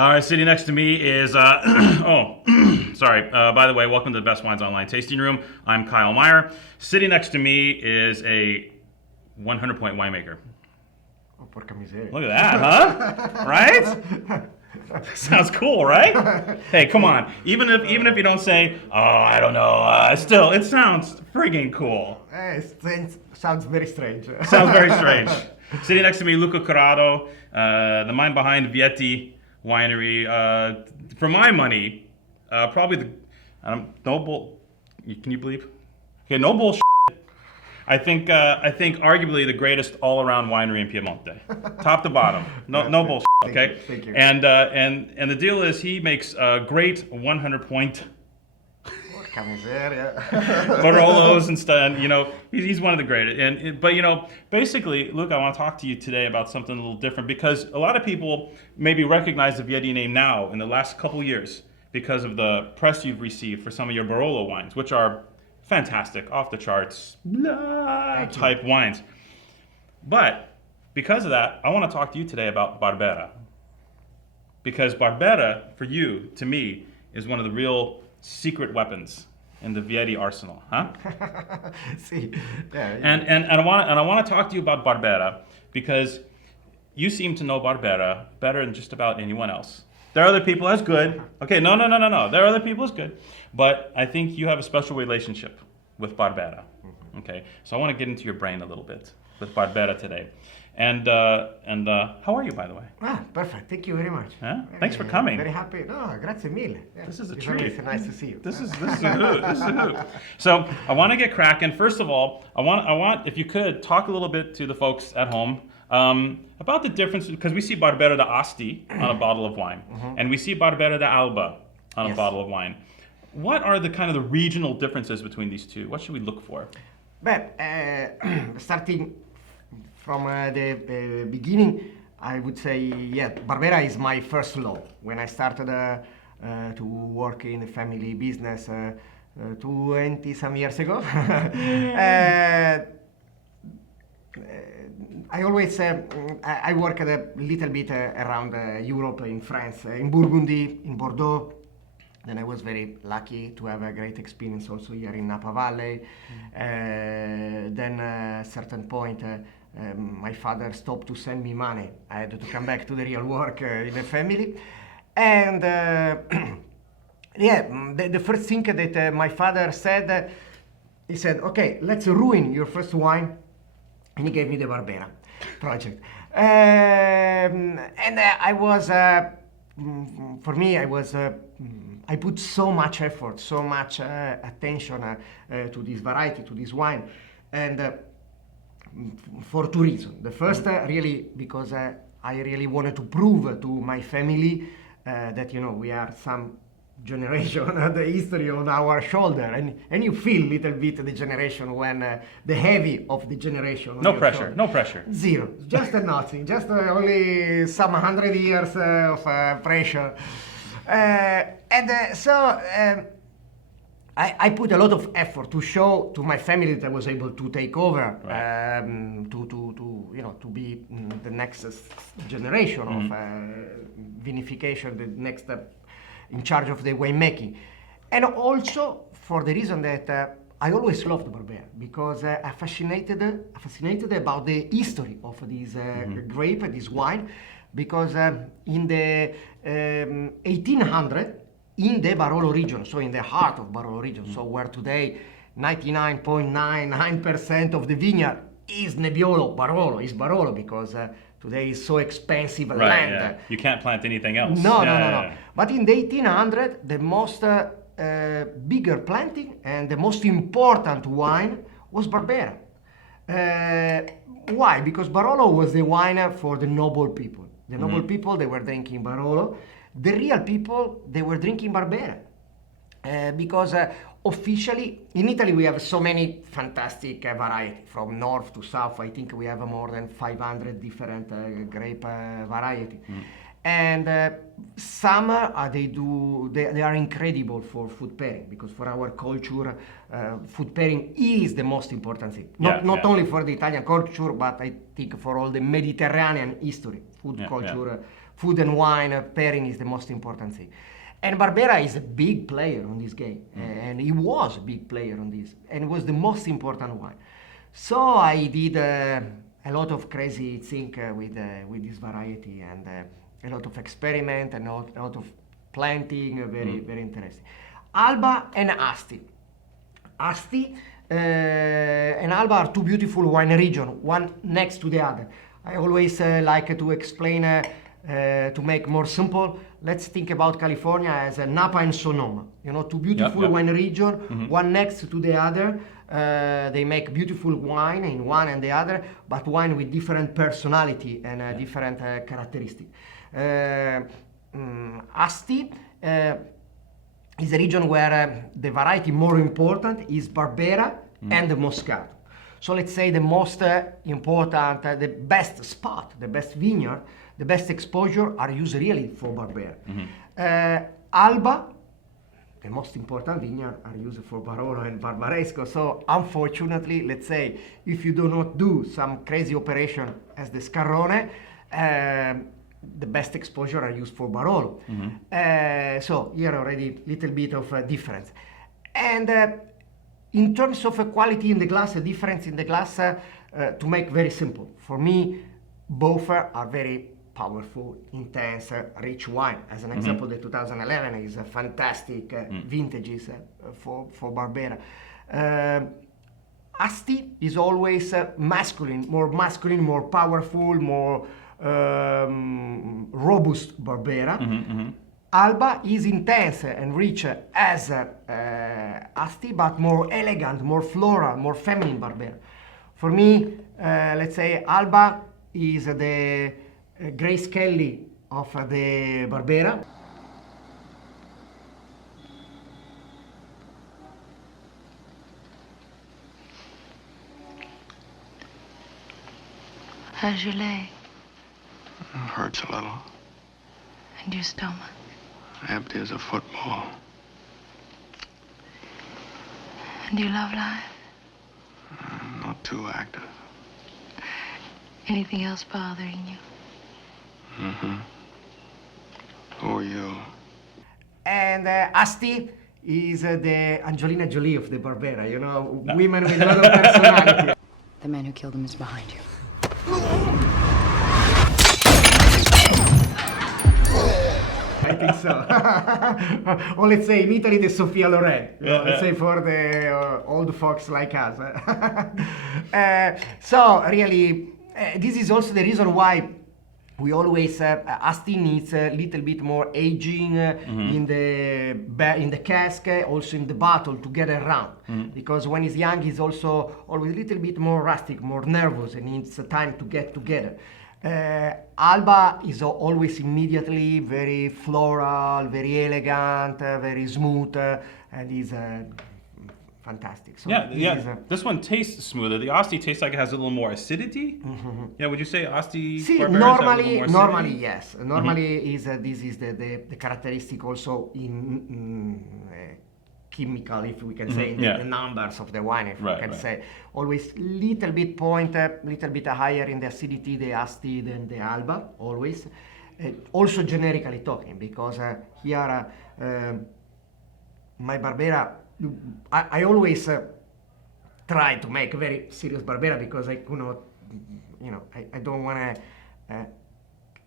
All right, sitting next to me is, sorry. By the way, welcome to the Best Wines Online Tasting Room. I'm Kyle Meyer. Sitting next to me is a 100-point winemaker. Oh, porca miseria. Look at that, huh? Right? Sounds cool, right? Hey, come on. Even if you don't say, oh, I don't know, still, it sounds friggin' cool. Sounds very strange. Sounds very strange. Sitting next to me, Luca Currado, the mind behind Vietti Winery. For my money, probably the no bull. Can you believe? Okay, no bullshit. I think arguably the greatest all-around winery in Piemonte, top to bottom. No bullshit. Okay. Thank you. And the deal is he makes a great 100-point Porca miseria. Barolos and stuff. You know, he's one of the greatest. But you know, basically, Luke, I want to talk to you today about something a little different because a lot of people maybe recognize the Vietti name now in the last couple years because of the press you've received for some of your Barolo wines, which are fantastic, off the charts, type wines. But because of that, I want to talk to you today about Barbera. Because Barbera, for you, to me, is one of the real secret weapons in the Vietti arsenal, huh? See, yeah. And I want to talk to you about Barbera because you seem to know Barbera better than just about anyone else. There are other people as good. Okay, no. There are other people as good. But I think you have a special relationship with Barbera. Okay, so I want to get into your brain a little bit with Barbera today. And how are you, by the way? Perfect. Thank you very much. Huh? Thanks for coming. Very happy. No, grazie mille. Yeah. This is a It's treat. always nice to see you. This is a hoot. This is a hoot. So I want to get cracking. First of all, I want if you could talk a little bit to the folks at home about the difference, because we see Barbera da Asti on a bottle of wine, and we see Barbera da Alba on a bottle of wine. What are the kind of the regional differences between these two? What should we look for? But starting from the beginning, I would say, yeah, Barbera is my first love. When I started to work in the family business 20 some years ago, I always I worked a little bit around Europe, in France, in Burgundy, in Bordeaux. Then I was very lucky to have a great experience also here in Napa Valley. Then at a certain point, my father stopped to send me money. I had to come back to the real work in the family. And the first thing that my father said, he said, okay, let's ruin your first wine. And he gave me the Barbera Project. I was, for me, I put so much effort, so much attention to this variety, to this wine. And for two reasons. The first, really, because I really wanted to prove to my family that, you know, we are some generation, the history on our shoulder, and you feel a little bit the generation when the heavy of the generation. No pressure, no pressure. Zero, just nothing, just only some 100 years of pressure. So I put a lot of effort to show to my family that I was able to take over, right. To be the next generation of vinification, the next in charge of the winemaking, and also for the reason that I always loved Barbera because I'm fascinated about the history of this grape, this wine, because in the 1800 in the Barolo region, so in the heart of Barolo region, so where today 99.99% of the vineyard is Nebbiolo, Barolo, is Barolo, because today is so expensive land. Yeah. You can't plant anything else. No. But in the 1800, the most bigger planting and the most important wine was Barbera. Why? Because Barolo was the wine for the noble people. The noble people, they were drinking Barolo. The real people, they were drinking Barbera. Because officially, in Italy, we have so many fantastic varieties. From north to south, I think we have more than 500 different grape varieties. And some they are incredible for food pairing, because for our culture, food pairing is the most important thing. Not only for the Italian culture, but I think for all the Mediterranean history, food culture food and wine pairing is the most important thing. And Barbera is a big player on this game, and he was a big player on this, and was the most important wine. So I did a lot of crazy thing with this variety, and a lot of experiment and a lot of planting, very interesting. Alba and Asti. Asti and Alba are two beautiful wine regions, one next to the other. I always like to explain, to make more simple, let's think about California as a Napa and Sonoma. You know, two beautiful wine regions, one next to the other. They make beautiful wine in one and the other, but wine with different personality and different characteristic. Asti is a region where the variety more important is Barbera and the Moscato. So let's say the most important, the best spot, the best vineyard, the best exposure are used really for Barbera. Alba, the most important vineyard, are used for Barolo and Barbaresco. So unfortunately, let's say, if you do not do some crazy operation as the Scarrone, the best exposure are used for Barolo. So here already little bit of difference. And in terms of quality in the glass, a difference in the glass, to make very simple. For me, both are very powerful, intense, rich wine. As an example, the 2011 is a fantastic vintages for Barbera. Asti is always masculine, more powerful, more robust Barbera. Alba is intense and rich as Asti, but more elegant, more floral, more feminine Barbera. For me, let's say Alba is the Grace Kelly of the Barbera. How's your leg? Hurts a little. And your stomach? Empty as a football. And do you love life? Not too active. Anything else bothering you? Who are you? And Asti is the Angelina Jolie of the Barbera, you know, women with a lot of personality. The man who killed him is behind you. I think so. Or let's say in Italy, the Sofia Loren. Let's say for the old folks like us. So really, this is also the reason why we always Asti needs a little bit more aging in the cask, also in the bottle to get around. Because when he's young, he's also always a little bit more rustic, more nervous, and needs time to get together. Alba is always immediately very floral, very elegant, very smooth, and is fantastic. So this one tastes smoother. The Asti tastes like it has a little more acidity. Yeah, would you say Asti? See, Barbera normally yes. Normally is this is the characteristic also in chemical, if we can say, the numbers of the wine, if we can say. Always little bit higher in the acidity, the Asti than the Alba, always. Also generically talking, because here my Barbera, I always try to make very serious Barbera because I could not, you know, I don't want to.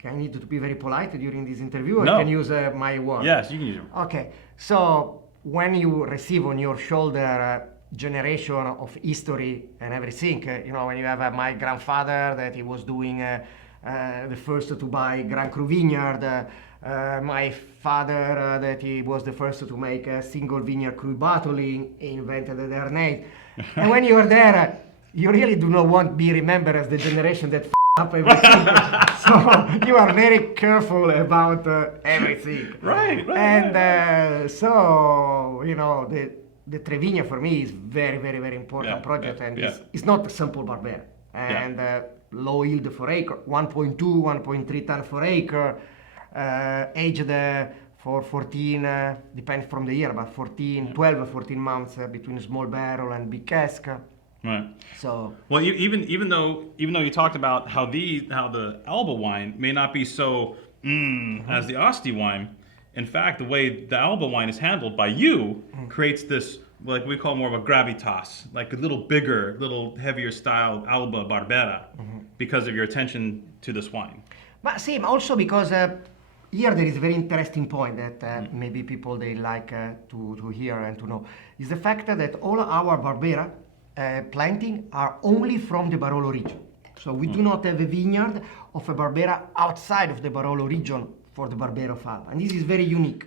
I need to be very polite during this interview. No. I can use my word. Yes, you can use them. Okay, so when you receive on your shoulder generation of history and everything, you know, when you have my grandfather that he was doing the first to buy Grand Cru vineyard, my father that he was the first to make a single vineyard cru bottling, invented the Ernest. And when you are there, you really do not want to be remembered as the generation that up everything. So you are very careful about everything. Right. And so, you know, the Treviño for me is very important project, and it's not a simple Barbera. And low yield for acre, 1.2, 1.3 ton for acre, aged for 14, depends from the year, but 12, 14 months between small barrel and big cask. Right. So even though you talked about how the Alba wine may not be so as the Asti wine. In fact, the way the Alba wine is handled by you creates this, like we call more of a gravitas, like a little bigger, little heavier style Alba Barbera, because of your attention to this wine. But same also because here there is a very interesting point that maybe people they like to hear and to know, is the fact that all our Barbera planting are only from the Barolo region. So we do not have a vineyard of a Barbera outside of the Barolo region for the Barbera of Alba. And this is very unique.